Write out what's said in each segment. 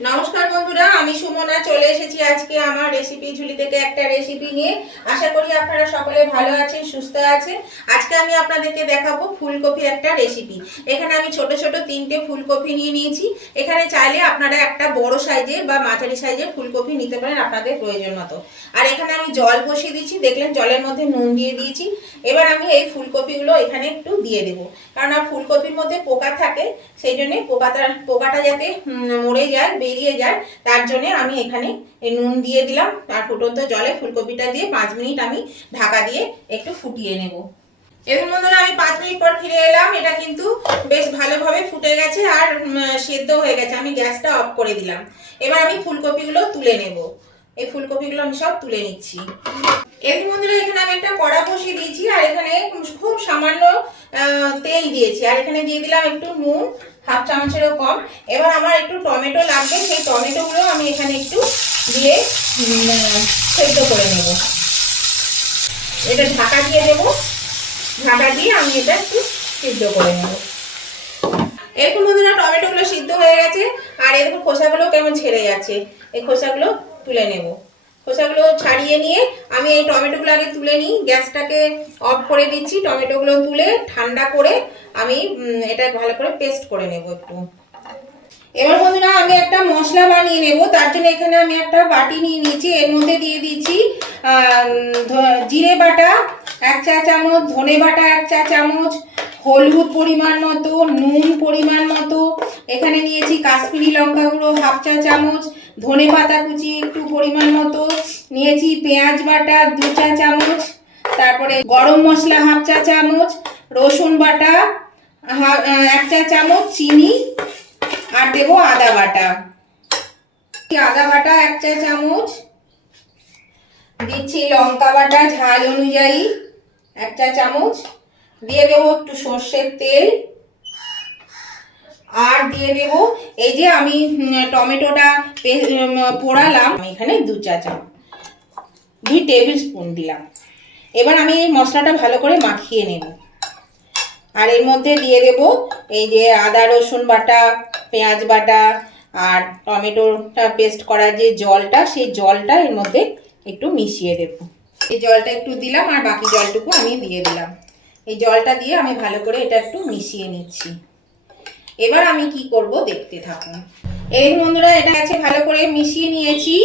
नमस्कार बंधुरा आमी सुमना चले एसेছি আজকে আমার রেসিপি ঝুলি থেকে একটা রেসিপি নিয়ে। আশা করি আপনারা সকলে ভালো আছেন, সুস্থ আছেন। আজকে আমি আপনাদেরকে দেখাবো ফুলকপির একটা রেসিপি। এখানে আমি ছোট ছোট তিনটে ফুলকপি নিয়ে নিয়েছি। এখানে চাইলে আপনারা একটা বড় সাইজের বা মাঝারি সাইজের ফুলকপি নিতে পারেন আপনাদের প্রয়োজন মতো। আর এখানে আমি জল বসিয়ে দিয়েছি, দেখলেন জলের মধ্যে নুন দিয়ে দিয়েছি। এবার আমি এই ফুলকপিগুলো এখানে একটু দিয়ে দেবো, কারণ ফুলকপির মধ্যে পোকা থাকে, সেই জন্য পোকাটা যাতে মরে যায়, বেরিয়ে যায়, তার জন্য আমি এখানে নুন দিয়ে দিলাম। আর ফুটন্ত জলে ফুলকপিটা দিয়ে 5 মিনিট আমি ঢাকা দিয়ে একটু ফুটিয়ে নেব। এবার বন্ধুরা আমি 5 মিনিট পর ফিরে এলাম। এটা কিন্তু বেশ ভালোভাবে ফুটে গেছে আর সেদ্ধ হয়ে গেছে। আমি গ্যাসটা অফ করে দিলাম। এবার আমি ফুলকপিগুলো তুলে নেব। এই ফুলকপিগুলো আমি সব তুলে নিচ্ছি। এর বন্ধুরা এখানে আমি একটা কড়া বসিয়ে দিয়েছি আর এখানে খুব সামান্য তেল দিয়েছি। আর এখানে দিয়ে দিলাম একটু নুন, হাফ চামচেরও কম। এবার আমার একটু টমেটো লাগবে, সেই টমেটোগুলো আমি এখানে একটু দিয়ে সেদ্ধ করে নেব। এটা ঢাকা দিয়ে দেব, ঢাকা দিয়ে আমি এটা একটু সিদ্ধ করে নেব। এরকম বন্ধুরা টমেটোগুলো সিদ্ধ হয়ে গেছে আর এরকম খোসাগুলো কেমন ছেড়ে যাচ্ছে। এই খোসাগুলো তুলে নেব। খোসাগুলো ছাড়িয়ে নিয়ে আমি এই টমেটোগুলো আগে তুলে নিই। গ্যাসটাকে অফ করে দিচ্ছি। টমেটোগুলো তুলে ঠান্ডা করে আমি এটা ভালো করে পেস্ট করে নেব একটু। এবার বন্ধুরা আমি একটা মশলা বানিয়ে নেব। তার জন্য এখানে আমি একটা বাটি নিয়ে নিয়েছি। এর মধ্যে দিয়ে দিচ্ছি জিরে বাটা 1 চা চামচ, ধনে বাটা 1 চা চামচ, হলুদ পরিমাণ মতো, নুন পরিমাণ মতো, এখানে নিয়েছি কাশ্মীরি লঙ্কা গুঁড়ো হাফ চা চামচ, ধনে পাতা কুচি একটু পরিমাণ মতো নিয়েছি, পেঁয়াজ বাটা 2 চা চামচ, তারপরে গরম মশলা হাফ চা চামচ, রসুন বাটা 1 চা চামচ, চিনি আর দেবো আদা বাটা। আদা বাটা 1 চা চামচ দিচ্ছি, লঙ্কা বাটা ঝাল অনুযায়ী 1 চা চামচ দিয়ে দেবো, একটু সর্ষের তেল আর দিয়ে দেব এই যে আমি টমেটোটা পোড়ালাম, এখানে 2 চা চামচ, 2 টেবিল স্পুন দিলাম। এবার আমি এই মশলাটা ভালো করে মাখিয়ে নেব। আর এর মধ্যে দিয়ে দেব এই যে আদা রসুন বাটা, পেঁয়াজ বাটা আর টমেটোটা পেস্ট করার যে জলটা, সেই জলটা এর মধ্যে একটু মিশিয়ে দেব। এই জলটা একটু দিলাম আর বাকি জলটুকু আমি দিয়ে দিলাম। এই জলটা দিয়ে আমি ভালো করে এটা একটু মিশিয়ে নিচ্ছি। এবার আমি কি করব দেখতে থাকুন। এই বন্ধুরা এটা আছে ভালো করে মিশিয়ে নিয়েছি।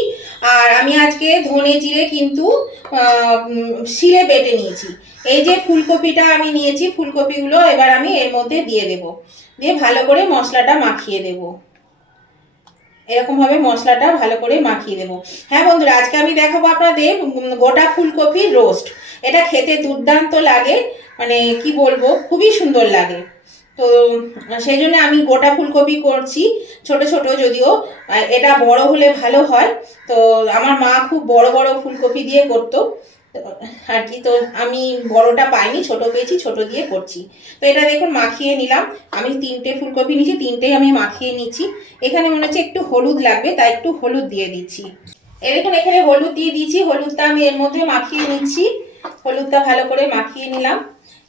আর আমি আজকে ধনে জিরে কিন্তু শিলে বেটে নিয়েছি। এই যে ফুলকপিটা আমি নিয়েছি, ফুলকপিগুলো এবার আমি এর মধ্যে দিয়ে দেব, দিয়ে ভালো করে মশলাটা মাখিয়ে দেব। এরকমভাবে মশলাটা ভালো করে মাখিয়ে দেব। হ্যাঁ বন্ধুরা, আজকে আমি দেখাবো আপনাদের গোটা ফুলকপির রোস্ট। এটা খেতে দুর্দান্ত লাগে, মানে কি বলবো, খুবই সুন্দর লাগে। তো সেই জন্য আমি গোটা ফুলকপি করছি, ছোট ছোট, যদিও এটা বড় হলে ভালো হয়। তো আমার মা খুব বড় বড় ফুলকপি দিয়ে করতো আর কি, তো আমি বড়টা পাইনি, ছোট পেয়েছি, ছোট দিয়ে করছি। তো এটা দেখুন মাখিয়ে নিলাম। আমি 3টে ফুলকপি নিয়েছি, 3টেই আমি মাখিয়ে নিচ্ছি। এখানে মনে হচ্ছে একটু হলুদ লাগবে, তাই একটু হলুদ দিয়ে দিচ্ছি। দেখুন এখানে হলুদ দিয়ে দিচ্ছি, হলুদটা আমি এর মধ্যে মাখিয়ে নিচ্ছি। হলুদটা ভালো করে মাখিয়ে নিলাম।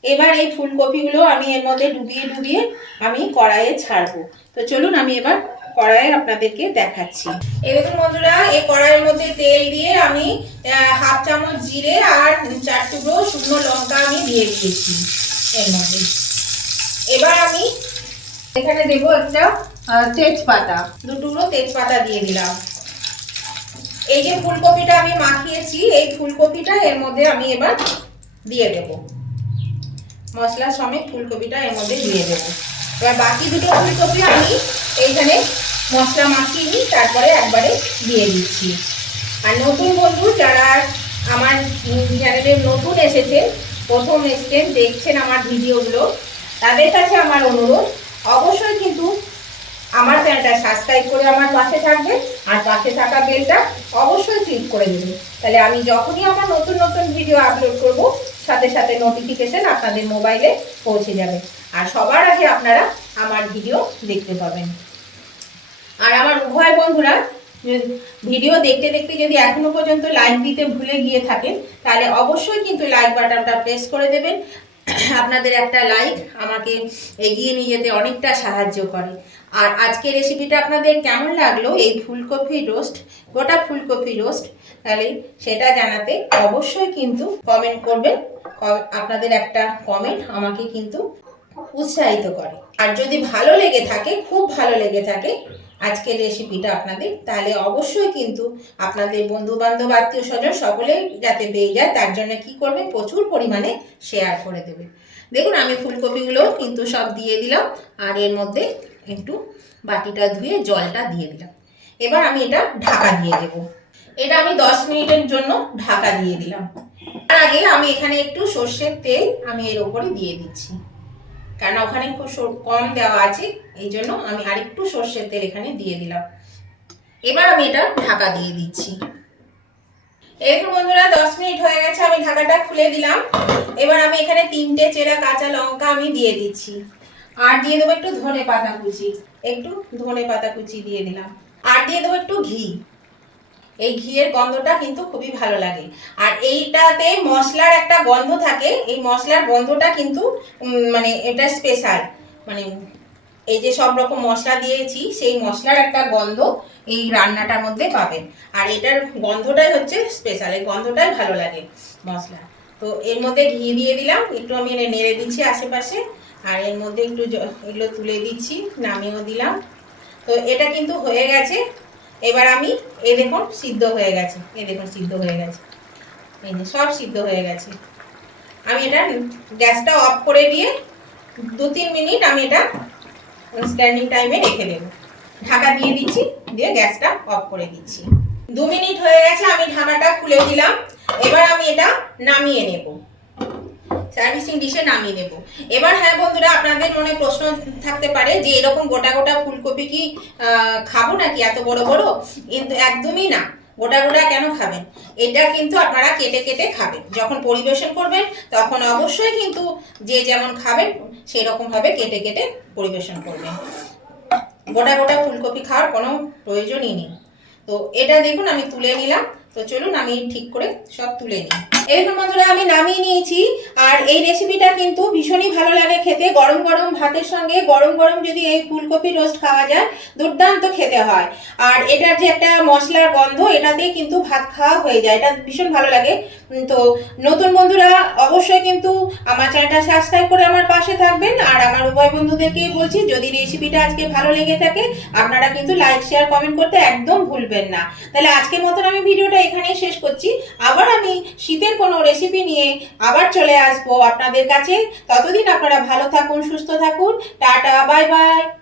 এবার এই ফুলকপিগুলো আমি এর মধ্যে ডুবিয়ে ডুবিয়ে আমি কড়াইয়ে ছাড়বো। তো চলুন আমি এবার কড়াইয়ে আপনাদেরকে দেখাচ্ছি। এই দেখুন বন্ধুরা, এই কড়াইয়ের মধ্যে তেল দিয়ে আমি হাফ চামচ জিরে আর 4 টুকরো শুকনো লঙ্কা আমি দিয়ে দিয়েছি এর মধ্যে। এবার আমি এখানে দেবো একটা তেজপাতা, 2 টুকরো তেজপাতা দিয়ে দিলাম। এই যে ফুলকপিটা আমি মাখিয়েছি, এই ফুলকপিটা এর মধ্যে আমি এবার দিয়ে দেব। মশলা সমেত ফুলকপিটা এর মধ্যে দিয়ে দেবো। এবার বাকি 2টো ফুলকপি আমি এইখানে মশলা মাখিয়ে নিই, তারপরে একবারে দিয়ে দিচ্ছি। আর নতুন বন্ধু যারা আমার চ্যানেলে নতুন এসেছে, প্রথম এসেছেন, দেখছেন আমার ভিডিওগুলো, তাদের কাছে আমার অনুরোধ, অবশ্যই কিন্তু আমার চ্যানেলটা সাবস্ক্রাইব করে আমার পাশে থাকবেন আর পাশে থাকা বেলটা অবশ্যই ক্লিক করে দেবেন। তাহলে আমি যখনই আমার নতুন নতুন ভিডিও আপলোড করব, সাথে সাথে নোটিফিকেশন আপনাদের মোবাইলে পৌঁছে যাবে আর সবার আগে আপনারা আমার ভিডিও দেখতে পাবেন। আর আমার উভয় বন্ধুরা ভিডিও দেখতে দেখতে যদি এখনো পর্যন্ত লাইক দিতে ভুলে গিয়ে থাকেন, তাহলে অবশ্যই কিন্তু লাইক বাটনটা প্রেস করে দেবেন। আপনাদের একটা লাইক আমাকে এগিয়ে নিয়ে যেতে অনেকটা সাহায্য করে। আর আজকে রেসিপিটা আপনাদের কেমন লাগলো, এই ফুলকপি রোস্ট, গোটা ফুলকপি রোস্ট, তাহলে সেটা জানাতে অবশ্যই কিন্তু কমেন্ট করবেন। আপনাদের একটা কমেন্ট আমাকে কিন্তু উৎসাহিত করে। আর যদি ভালো লেগে থাকে, খুব ভালো লেগে থাকে আজকের রেসিপিটা আপনাদের, তাহলে অবশ্যই কিন্তু আপনাদের বন্ধু বান্ধব আত্মীয় স্বজন সকলেই যাতে পেয়ে যায়, তার জন্য কি করবেন, প্রচুর পরিমাণে শেয়ার করে দেবেন। দেখুন আমি ফুলকপিগুলো কিন্তু সব দিয়ে দিলাম, আর এর মধ্যে একটু বাটিটা ধুয়ে জলটা দিয়ে দিলাম। এবার আমি এটা ঢাকা দিয়ে দেব। এটা আমি 10 মিনিটের জন্য ঢাকা দিয়ে দিলাম। তার আগে আমি এখানে একটু সর্ষের তেল আমি এর উপরে দিয়ে দিচ্ছি, কারণ ওখানে খুব কম দেওয়া আছে, এই জন্য আমি আরেকটু সর্ষের তেল এখানে দিয়ে দিলাম। এবার আমি এটা ঢাকা দিয়ে দিচ্ছি। এরকম বন্ধুরা 10 মিনিট হয়ে গেছে, আমি ঢাকাটা খুলে দিলাম। এবার আমি এখানে 3টে চেরা কাঁচা লঙ্কা আমি দিয়ে দিচ্ছি, আর দিয়ে দেবো একটু ধনে পাতা কুচি, একটু ধনে পাতা কুচি দিয়ে দিলাম, আর দিয়ে দেবো একটু ঘি। এই ঘিয়ের গন্ধটা কিন্তু খুবই ভালো লাগে, আর এইটাতে মশলার একটা গন্ধ থাকে, এই মশলার গন্ধটা কিন্তু মানে এটা স্পেশাল, মানে এই যে সব রকম মশলা দিয়েছি সেই মশলার একটা গন্ধ এই রান্নাটার মধ্যে পাবেন, আর এটার গন্ধটাই হচ্ছে স্পেশাল, এই গন্ধটাই ভালো লাগে মশলা। তো এর মধ্যে ঘি দিয়ে দিলাম, একটু আমি নেড়ে দিচ্ছি আশেপাশে, আর এর মধ্যে একটু এগুলো তুলে দিচ্ছি, নামিয়েও দিলাম। তো এটা কিন্তু হয়ে গেছে। এবার আমি এই দেখুন সিদ্ধ হয়ে গেছে, এই দেখুন সিদ্ধ হয়ে গেছে, এই যে সব সিদ্ধ হয়ে গেছে। আমি এটা গ্যাসটা অফ করে দিয়ে 2-3 মিনিট আমি এটা স্ট্যান্ডিং টাইমে রেখে দেবো। ঢাকা দিয়ে দিচ্ছি, দিয়ে গ্যাসটা অফ করে দিচ্ছি। 2 মিনিট হয়ে গেছে, আমি ঢাকাটা খুলে দিলাম। এবার আমি এটা নামিয়ে নেব, সার্ভিসিং ডিশে নামিয়ে নেব। এবার হ্যাঁ বন্ধুরা, আপনাদের মনে প্রশ্ন থাকতে পারে যে এরকম গোটা গোটা ফুলকপি কি খাবো নাকি এত বড় বড়? কিন্তু একদমই না, গোটা গোটা কেন খাবেন, এটা কিন্তু আপনারা কেটে কেটে খাবেন। যখন পরিবেশন করবেন তখন অবশ্যই কিন্তু যে যেমন খাবেন সেই রকমভাবে কেটে কেটে পরিবেশন করবেন। গোটা গোটা ফুলকপি খাওয়ার কোনো প্রয়োজনই নেই। তো এটা দেখুন আমি তুলে নিলাম। তো চলুন আমি ঠিক করে সব তুলে নিই। এরকম বন্ধুরা আমি নামিয়ে নিয়েছি। আর এই রেসিপিটা কিন্তু ভীষণই ভালো লাগে খেতে, গরম গরম ভাতের সঙ্গে গরম গরম যদি এই ফুলকপি রোস্ট খাওয়া যায় দুর্দান্ত খেতে হয়। আর এটার যে একটা মশলার গন্ধ, এটাতেই কিন্তু ভাত খাওয়া হয়ে যায়, এটা ভীষণ ভালো লাগে। তো নতুন বন্ধুরা অবশ্যই কিন্তু আমার চ্যানেলটা সাবস্ক্রাইব করে আমার পাশে থাকবেন। আর আমার উভয় বন্ধুদেরকেই বলছি, যদি রেসিপিটা আজকে ভালো লেগে থাকে আপনারা কিন্তু লাইক শেয়ার কমেন্ট করতে একদম ভুলবেন না। তাহলে আজকের মতন আমি ভিডিওটা এখানেই শেষ করছি। আবার আমি শীতের কোনো রেসিপি নিয়ে আবার চলে আসবো আপনাদের কাছে। ততদিন আপনারা ভালো থাকুন, সুস্থ থাকুন। Tata, bye bye.